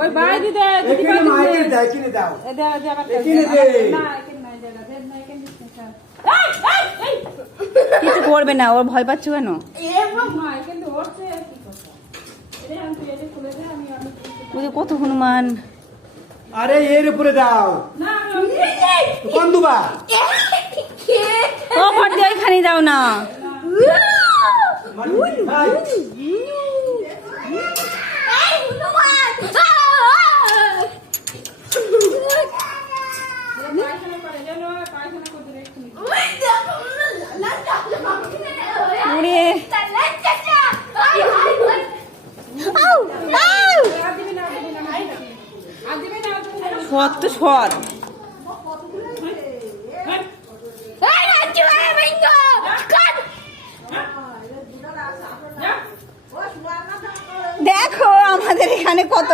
ওই বাইরে দে যদি এখানে মাইকে দাও কিনে দাও এ দে জায়গা এখানে দে না এখানে নাই জায়গা দে না এখানে দিস না কিছু করবে না, ওর ভয় পাচ্ছ কেন? মা এখানে ধরছে কি কথা এরে আমি তুই এটা খুলে দে আমি ওই যে কত হনুমান। আরে এর উপরে দাও না আমি কোন দুবা ও ফট দিয়ে ওইখানে দাও না। ভাই পায়খানা করে জানো পায়খানা করতে রেখে ওরে কত সর। দেখো আমাদের এখানে কত